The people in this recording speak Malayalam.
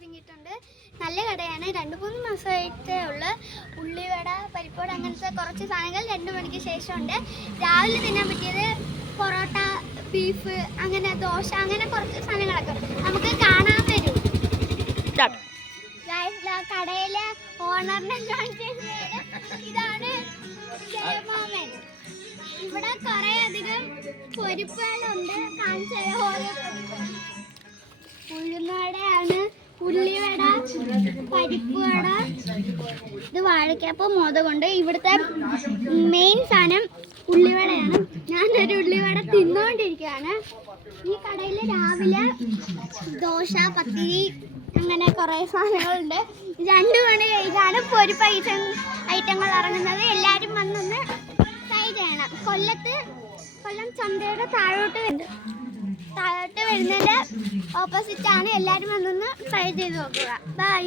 ഇറങ്ങിയിട്ടുണ്ട്. നല്ല കടയാണ്. 2-3 മാസമായിട്ടേ ഉള്ളു. ഉള്ളിവട, പരിപ്പുവട അങ്ങനത്തെ കുറച്ച് സാധനങ്ങൾ 2 മണിക്ക് ശേഷം ഉണ്ട്. രാവിലെ തിന്നാൻ പറ്റിയത് പൊറോട്ട, ബീഫ്, അങ്ങനെ ദോശ, അങ്ങനെ കുറച്ച് സാധനങ്ങളൊക്കെ നമുക്ക് കാണാൻ വരും. കടയിലെ ഓണറിനെ ഇതാണ് ജയമാമൻ. ഇവിടെ കുറെ അധികം പൊരിപ്പുകളുണ്ട്. ഉഴുന്നുവടയാണ്, ഉള്ളിവട, പരിപ്പുവട, ഇത് വാഴയ്ക്കപ്പം, മോദകമുണ്ട്. ഇവിടുത്തെ മെയിൻ സാധനം ഉള്ളിവടയാണ്. ഞാനൊരു ഉള്ളിവട തിന്നുകൊണ്ടിരിക്കുകയാണ്. ഈ കടയിൽ രാവിലെ ദോശ, പത്തിരി, അങ്ങനെ കുറേ സാധനങ്ങളുണ്ട്. 2 മണി കഴിഞ്ഞാണ് പൊരിപ്പ് ഐറ്റങ്ങൾ ഇറങ്ങുന്നത്. എല്ലാവരും വന്നൊന്ന് ട്രൈ ചെയ്യണം. കൊല്ലം ചന്തയുടെ താഴോട്ട് വരുന്നതിൻ്റെ ഓപ്പോസിറ്റാണ്. എല്ലാവരും വന്നൊന്ന് ട്രൈ ചെയ്ത് നോക്കുക. ബൈ.